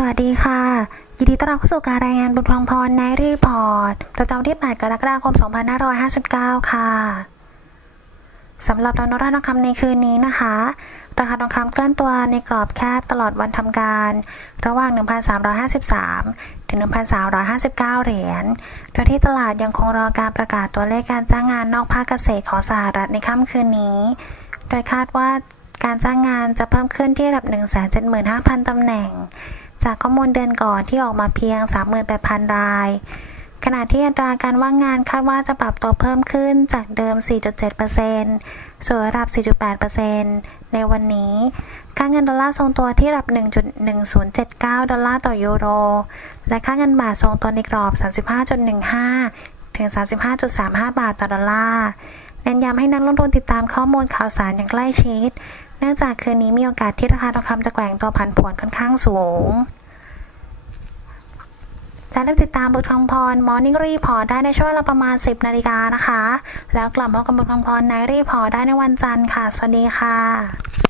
สวัสดีค่ะ ยินดีต้อนรับเข้าสู่การรายงานบุญทองพรในรีพอร์ตประจำวันที่ 8 กรกฎาคม 2559 ค่ะ สำหรับดาวโนราทองคำในคืนนี้นะคะ ราคาทองคำเคลื่อนตัวในกรอบแคบตลอดวันทำการ ระหว่าง 1,353 ถึง 1,359 เหรียญ โดยที่ตลาดยังคงรอการประกาศตัวเลขการจ้างงานนอกภาคเกษตรของสหรัฐในค่ำคืนนี้ โดยคาดว่าการจ้างงานจะเพิ่มขึ้นที่ระดับ 175,000 ตำแหน่ง จากข้อมูลเดือนก่อนที่ออกมาเพียง 38,000 ราย ขณะที่อัตราการว่างงานคาดว่าจะปรับตัวเพิ่มขึ้นจากเดิม 4.7%สู่ระดับ 4.8%ในวันนี้ ค่าเงินดอลลาร์ทรงตัวที่ระดับ 1.1079 ดอลลาร์ต่อยูโร และค่าเงินบาททรงตัวในกรอบ 35.15 ถึง 35.35 บาทต่อดอลลาร์เน้นย้ำให้นักลงทุนติดตามข้อมูลข่าวสารอย่างใกล้ชิด เนื่องจากคืนนี้มีโอกาสที่ราคาทองคำจะแกว่งตัวผันผวนค่อนข้างสูงและได้ติดตามบุญทองพรมอนิ่งรีพอร์ตได้ในช่วงเวลาประมาณ 10 นาฬิกานะคะ แล้วกลับมาพบกับบุญทองพรในรีพอร์ตได้ในวันจันทร์ค่ะ สวัสดีค่ะ